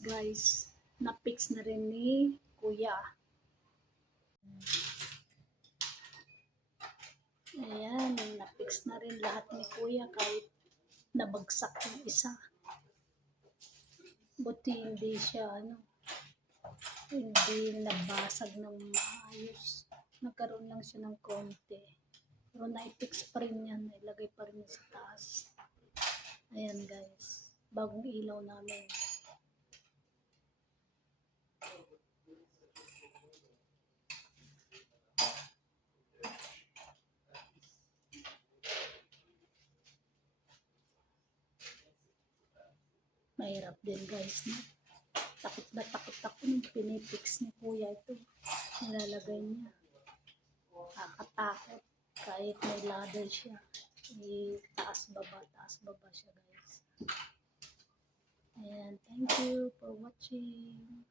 guys, na-fix na rin ni Kuya. Ayan, na-fix na rin lahat ni Kuya kahit nabagsak yung isa. Buti hindi siya hindi nabasag ng maayos. Nagkaroon lang siya ng konti. Pero na-fix pa rin yan, ilagay pa rin sa taas. Ayan guys, bagong ilaw namin. Mahirap din guys, no? Takot na takot ako nung pinipix ni Kuya ito. Nilalagay niya. Nakakatakot. Kahit may ladder siya. Taas baba siya guys. Ayan, thank you for watching.